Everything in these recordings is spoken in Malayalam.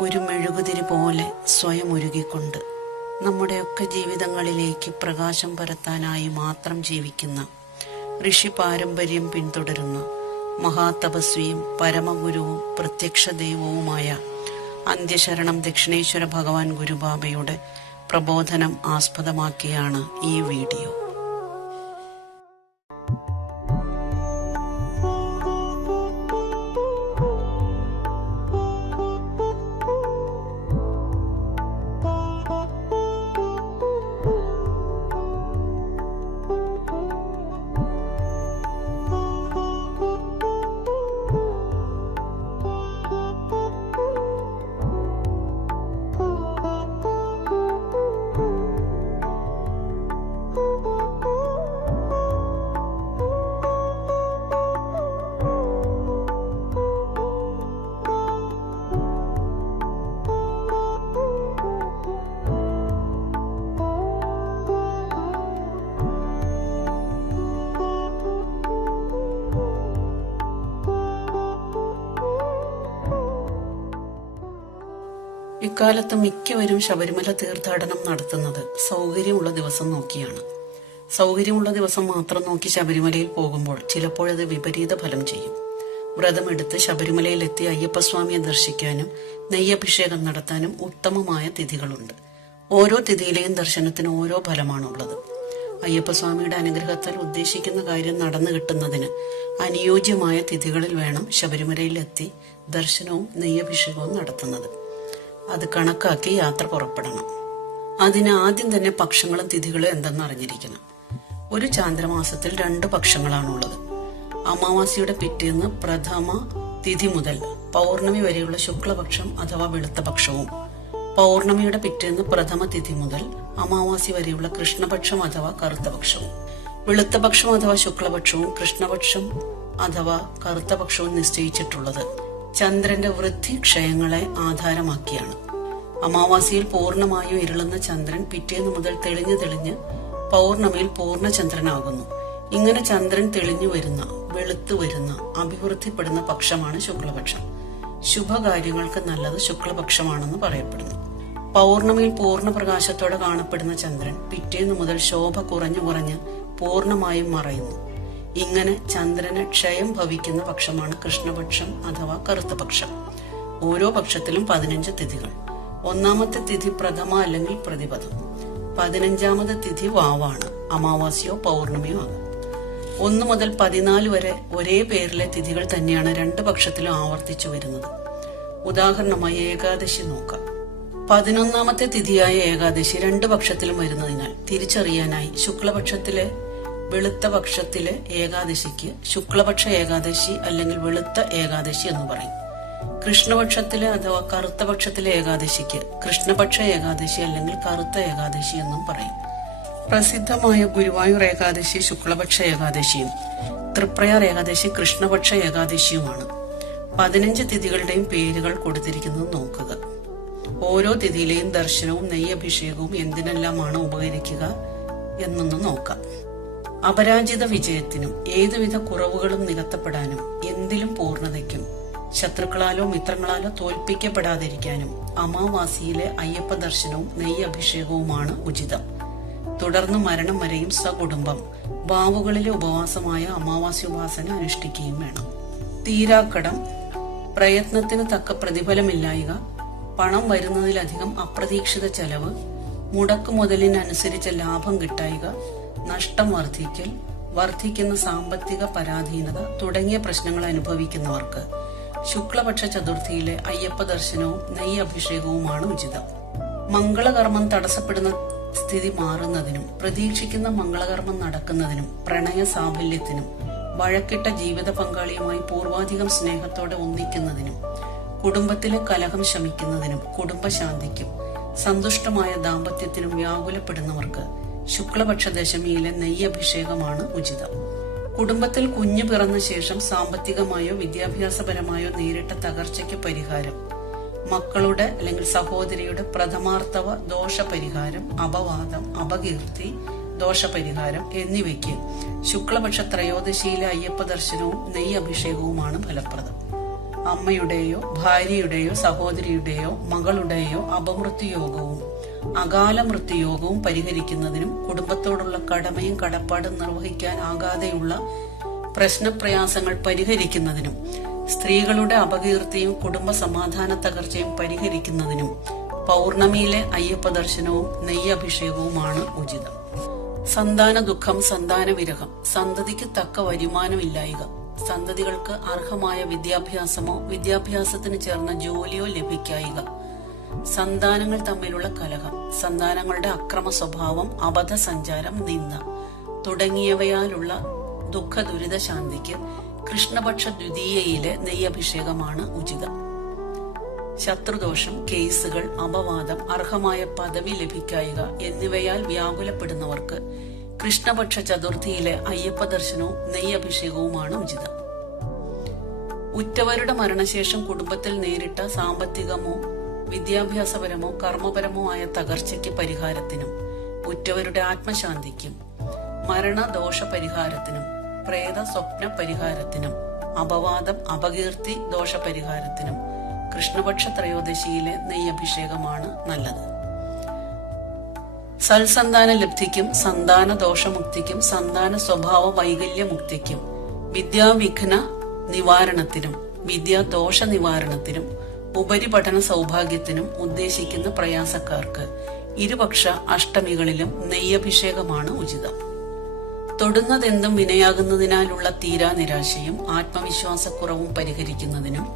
ഒരു മെഴുകുതിരി പോലെ സ്വയം ഒരുകിക്കൊണ്ട് നമ്മുടെയൊക്കെ ജീവിതങ്ങളിലേക്ക് പ്രകാശം പരത്താനായി മാത്രം ജീവിക്കുന്ന ഋഷി പാരമ്പര്യം പിന്തുടരുന്ന മഹാതപസ്വിയും പരമഗുരുവും പ്രത്യക്ഷ ദൈവവുമായ അന്ത്യശരണം ദക്ഷിണേശ്വര ഭഗവാൻ ഗുരുബാബയുടെ പ്രബോധനം ആസ്പദമാക്കിയാണ് ഈ വീഡിയോ. ഇക്കാലത്ത് മിക്കവരും ശബരിമല തീർത്ഥാടനം നടത്തുന്നത് സൗകര്യമുള്ള ദിവസം നോക്കിയാണ്. സൗകര്യമുള്ള ദിവസം മാത്രം നോക്കി ശബരിമലയിൽ പോകുമ്പോൾ ചിലപ്പോഴത് വിപരീത ഫലം ചെയ്യും. വ്രതമെടുത്ത് ശബരിമലയിലെത്തി അയ്യപ്പസ്വാമിയെ ദർശിക്കാനും നെയ്യഭിഷേകം നടത്താനും ഉത്തമമായ തിഥികളുണ്ട്. ഓരോ തിഥിയിലെയും ദർശനത്തിന് ഓരോ ഫലമാണുള്ളത്. അയ്യപ്പസ്വാമിയുടെ അനുഗ്രഹത്താൽ ഉദ്ദേശിക്കുന്ന കാര്യം നടന്നു കിട്ടുന്നതിന് അനുയോജ്യമായ തിഥികളിൽ വേണം ശബരിമലയിലെത്തി ദർശനവും നെയ്യഭിഷേകവും നടത്തുന്നത്. അത് കണക്കാക്കി യാത്ര പുറപ്പെടണം. അതിന് ആദ്യം തന്നെ പക്ഷങ്ങളും തിഥികളും എന്തെന്ന് അറിഞ്ഞിരിക്കണം. ഒരു ചാന്ദ്രമാസത്തിൽ രണ്ട് പക്ഷങ്ങളാണുള്ളത്. അമാവാസിയുടെ പിറ്റേന്ന് പ്രഥമ തിഥി മുതൽ പൗർണമി വരെയുള്ള ശുക്ലപക്ഷം അഥവാ വെളുത്ത പക്ഷവും പൗർണമിയുടെ പിറ്റേന്ന് പ്രഥമ തിഥി മുതൽ അമാവാസി വരെയുള്ള കൃഷ്ണപക്ഷം അഥവാ കറുത്ത പക്ഷവും വെളുത്ത പക്ഷം അഥവാ ശുക്ലപക്ഷവും കൃഷ്ണപക്ഷം അഥവാ കറുത്ത പക്ഷവും നിശ്ചയിച്ചിട്ടുള്ളത് ചന്ദ്രന്റെ വൃദ്ധി ക്ഷയങ്ങളെ ആധാരമാക്കിയാണ്. അമാവാസിയിൽ പൂർണമായും ഇരുളുന്ന ചന്ദ്രൻ പിറ്റേന്ന് മുതൽ തെളിഞ്ഞു തെളിഞ്ഞ് പൗർണമിയിൽ പൂർണചന്ദ്രനാകുന്നു ഇങ്ങനെ ചന്ദ്രൻ തെളിഞ്ഞു വരുന്ന വെളുത്തു വരുന്ന അഭിവൃദ്ധിപ്പെടുന്ന പക്ഷമാണ് ശുക്ലപക്ഷം. ശുഭകാര്യങ്ങൾക്ക് നല്ലത് ശുക്ലപക്ഷമാണെന്ന് പറയപ്പെടുന്നു. പൗർണമിയിൽ പൂർണ പ്രകാശത്തോടെ കാണപ്പെടുന്ന ചന്ദ്രൻ പിറ്റേന്ന് മുതൽ ശോഭ കുറഞ്ഞു കുറഞ്ഞ് പൂർണമായും മറയുന്നു. ഇങ്ങനെ ചന്ദ്രന് ക്ഷയം ഭവിക്കുന്ന പക്ഷമാണ് കൃഷ്ണപക്ഷം അഥവാ കറുത്തപക്ഷം ഓരോ പക്ഷത്തിലും പതിനഞ്ച് തിഥികൾ. ഒന്നാമത്തെ തിഥി പ്രഥമ അല്ലെങ്കിൽ പ്രതിപദം. പതിനഞ്ചാമത് തിഥി വാവാണ്. അമാവാസ്യോ പൗർണമിയോ ആകും ഒന്ന് മുതൽ പതിനാല് വരെ ഒരേ പേരിലെ തിഥികൾ തന്നെയാണ് രണ്ട് പക്ഷത്തിലും ആവർത്തിച്ചു വരുന്നത്. ഉദാഹരണമായി ഏകാദശി നോക്കാം. പതിനൊന്നാമത്തെ തിഥിയായ ഏകാദശി രണ്ട് പക്ഷത്തിലും വരുന്നതിനാൽ തിരിച്ചറിയാനായി ശുക്ലപക്ഷത്തിലെ വെളുത്ത പക്ഷത്തിലെ ഏകാദശിക്ക് ശുക്ലപക്ഷ ഏകാദശി അല്ലെങ്കിൽ വെളുത്ത ഏകാദശി എന്ന് പറയും. കൃഷ്ണപക്ഷത്തിലെ അഥവാ കറുത്ത പക്ഷത്തിലെ ഏകാദശിക്ക്. കൃഷ്ണപക്ഷ ഏകാദശി അല്ലെങ്കിൽ കറുത്ത ഏകാദശി എന്നും പറയും. പ്രസിദ്ധമായ ഗുരുവായൂർ ഏകാദശി ശുക്ലപക്ഷ ഏകാദശിയും തൃപ്രയാർ ഏകാദശി കൃഷ്ണപക്ഷ ഏകാദശിയുമാണ്. പതിനഞ്ച് തിഥികളുടെയും പേരുകൾ കൊടുത്തിരിക്കുന്നത് നോക്കുക. ഓരോ തിഥിയിലെയും ദർശനവും നെയ്യഭിഷേകവും എന്തിനെല്ലാമാണ് ഉപകരിക്കുക എന്നൊന്ന് നോക്കാം. അപരാജിത വിജയത്തിനും ഏതുവിധ കുറവുകളും നികത്തപ്പെടാനും എന്തിലും പൂർണതയ്ക്കും ശത്രുക്കളാലോ മിത്രങ്ങളാലോ തോൽപ്പിക്കപ്പെടാതിരിക്കാനും അമാവാസിയിലെ അയ്യപ്പ ദർശനവും നെയ്യ് അഭിഷേകവുമാണ് ഉചിതം. തുടർന്ന് മരണം വരെയും സകുടുംബം വാവുകളിലെ ഉപവാസമായ അമാവാസി ഉപാസന അനുഷ്ഠിക്കുകയും വേണം. തീരാക്കടം പ്രയത്നത്തിന് തക്ക പ്രതിഫലമില്ലായിക പണം വരുന്നതിലധികം അപ്രതീക്ഷിത ചെലവ് മുടക്ക് മുതലിനനുസരിച്ച ലാഭം കിട്ടായിക നഷ്ടം വർദ്ധിക്കൽ വർദ്ധിക്കുന്ന സാമ്പത്തിക പരാധീനത തുടങ്ങിയ പ്രശ്നങ്ങൾ അനുഭവിക്കുന്നവർക്ക് ശുക്ലപക്ഷ ചതുർത്ഥിയിലെ അയ്യപ്പ ദർശനവും നെയ്യ് അഭിഷേകവുമാണ് ഉചിതം. മംഗളകർമ്മം തടസ്സപ്പെടുന്ന സ്ഥിതി മാറുന്നതിനും പ്രതീക്ഷിക്കുന്ന മംഗളകർമ്മം നടക്കുന്നതിനും പ്രണയ സാഫല്യത്തിനും വഴക്കിട്ട ജീവിത പങ്കാളിയുമായി പൂർവാധികം സ്നേഹത്തോടെ ഒന്നിക്കുന്നതിനും കുടുംബത്തിലെ കലഹം ശമിക്കുന്നതിനും കുടുംബശാന്തിക്കും സന്തുഷ്ടമായ ദാമ്പത്യത്തിനും വ്യാകുലപ്പെടുന്നവർക്ക് ശുക്ലപക്ഷ ദശമിയിലെ നെയ്യഭിഷേകമാണ് ഉചിതം. കുടുംബത്തിൽ കുഞ്ഞു പിറന്ന ശേഷം സാമ്പത്തികമായോ വിദ്യാഭ്യാസപരമായോ നേരിട്ട തകർച്ചയ്ക്ക് പരിഹാരം. മക്കളുടെ അല്ലെങ്കിൽ സഹോദരിയുടെ പ്രഥമാർത്ഥവ ദോഷപരിഹാരം അപവാദം അപകീർത്തി ദോഷപരിഹാരം എന്നിവയ്ക്ക് ശുക്ലപക്ഷ ത്രയോദശിയിലെ അയ്യപ്പ ദർശനവും നെയ്യ് അഭിഷേകവുമാണ് ഫലപ്രദം. അമ്മയുടെയോ ഭാര്യയുടെയോ സഹോദരിയുടെയോ മകളുടെയോ അപമൃത്യുയോഗവും അകാല മൃത്യുയോഗവും പരിഹരിക്കുന്നതിനും കുടുംബത്തോടുള്ള കടമയും കടപ്പാടും നിർവഹിക്കാനാകാതെയുള്ള പ്രശ്നപ്രയാസങ്ങൾ പരിഹരിക്കുന്നതിനും സ്ത്രീകളുടെ അപകീർത്തിയും കുടുംബ സമാധാന തകർച്ചയും പരിഹരിക്കുന്നതിനും പൗർണമിയിലെ അയ്യപ്പ ദർശനവും നെയ്യഭിഷേകവുമാണ് ഉചിതം. സന്താന ദുഃഖം സന്താന വിരഹം സന്തതിക്ക് തക്ക വരുമാനമില്ലായിക സന്തതികൾക്ക് അർഹമായ വിദ്യാഭ്യാസമോ വിദ്യാഭ്യാസത്തിന് ചേർന്ന ജോലിയോ ലഭിക്കായിക സന്താനങ്ങൾ തമ്മിലുള്ള കലഹം സന്താനങ്ങളുടെ അക്രമ സ്വഭാവം അബദ്ധ സഞ്ചാരം നിന്ന തുടങ്ങിയവയാലുള്ള ദുഃഖ ദുരിത ശാന്തിക്ക് കൃഷ്ണപക്ഷ ദ്വിതീയയിലെ നെയ്യഭിഷേകമാണ് ഉചിതം. ശത്രുദോഷം കേസുകൾ അപവാദം അർഹമായ പദവി ലഭിക്കായിക എന്നിവയാൽ വ്യാകുലപ്പെടുന്നവർക്ക് കൃഷ്ണപക്ഷ ചതുർത്ഥിയിലെ അയ്യപ്പ ദർശനവും നെയ്യഭിഷേകവുമാണ് ഉചിതം. ഉറ്റവരുടെ മരണശേഷം കുടുംബത്തിൽ നേരിട്ട സാമ്പത്തികമോ വിദ്യാഭ്യാസപരമോ കർമ്മപരമോ ആയ തകർച്ചയ്ക്ക് പരിഹാരത്തിനും ഉറ്റവരുടെ ആത്മശാന്തിക്കും മരണദോഷ പരിഹാരത്തിനും പ്രേത സ്വപ്ന പരിഹാരത്തിനും അപവാദം അപകീർത്തി ദോഷ പരിഹാരത്തിനും കൃഷ്ണപക്ഷ ത്രയോദശിയിലെ നെയ്യഭിഷേകമാണ് നല്ലത്. സൽസന്താന ലബ്ധിക്കും സന്താന ദോഷമുക്തിക്കും സന്താന സ്വഭാവ വൈകല്യമുക്തിക്കും വിദ്യാവിഘ്ന നിവാരണത്തിനും വിദ്യാദോഷ നിവാരണത്തിനും ഉപരിപഠന സൗഭാഗ്യത്തിനും ഉദ്ദേശിക്കുന്ന പ്രയാസക്കാർക്ക് ഇരുപക്ഷ അഷ്ടമികളിലും നെയ്യഭിഷേകമാണ് ഉചിതം. തൊടുന്നതെന്തും വിനയാകുന്നതിനാലുള്ള തീരാ നിരാശയും ആത്മവിശ്വാസക്കുറവും പരിഹരിക്കുന്നതിനും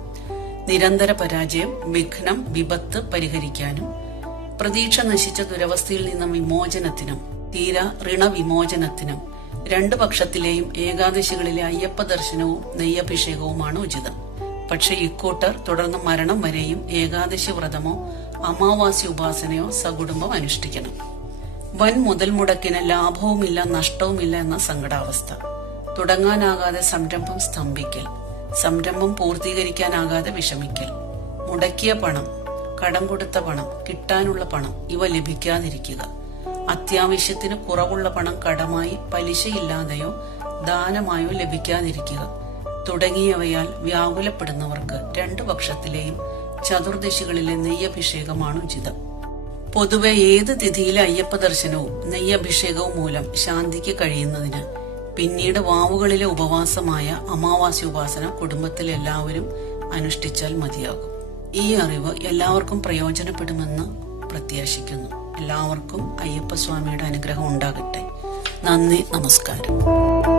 നിരന്തര പരാജയം വിഘ്നം വിപത്ത് പരിഹരിക്കാനും പ്രതീക്ഷ നശിച്ച ദുരവസ്ഥയിൽ നിന്നും വിമോചനത്തിനും തീര ഋണവിമോചനത്തിനും രണ്ടു പക്ഷത്തിലെയും ഏകാദശികളിലെ അയ്യപ്പ ദർശനവും നെയ്യഭിഷേകവുമാണ് ഉചിതം. പക്ഷെ ഇക്കൂട്ടർ തുടർന്ന് മരണം വരെയും ഏകാദശി വ്രതമോ അമാവാസി ഉപാസനയോ സകുടുംബം അനുഷ്ഠിക്കണം. വൻ മുതൽ മുടക്കിന് ലാഭവുമില്ല നഷ്ടവുമില്ല എന്ന സങ്കടാവസ്ഥ. തുടങ്ങാനാകാതെ സംരംഭം സ്തംഭിക്കൽ. സംരംഭം പൂർത്തീകരിക്കാനാകാതെ വിഷമിക്കൽ. മുടക്കിയ പണം കടം കൊടുത്ത പണം കിട്ടാനുള്ള പണം ഇവ ലഭിക്കാതിരിക്കുക. അത്യാവശ്യത്തിന് കുറവുള്ള പണം കടമായി പലിശയില്ലാതെയോ ദാനമായോ ലഭിക്കാതിരിക്കുക. തുടങ്ങിയവയാൽ വ്യാകുലപ്പെടുന്നവർക്ക് രണ്ടു പക്ഷത്തിലെയും ചതുർദശികളിലെ നെയ്യഭിഷേകമാണ് ഉചിതം. പൊതുവെ ഏത് തിഥിയിലെ അയ്യപ്പ ദർശനവും നെയ്യഭിഷേകവും മൂലം ശാന്തിക്ക് കഴിയുന്നതിന് പിന്നീട് വാവുകളിലെ ഉപവാസമായ അമാവാസി ഉപാസന കുടുംബത്തിൽ എല്ലാവരും അനുഷ്ഠിച്ചാൽ മതിയാകും. ഈ അറിവ് എല്ലാവർക്കും പ്രയോജനപ്പെടുമെന്ന് പ്രത്യാശിക്കുന്നു. എല്ലാവർക്കും അയ്യപ്പസ്വാമിയുടെ അനുഗ്രഹം ഉണ്ടാകട്ടെ. നന്ദി നമസ്കാരം.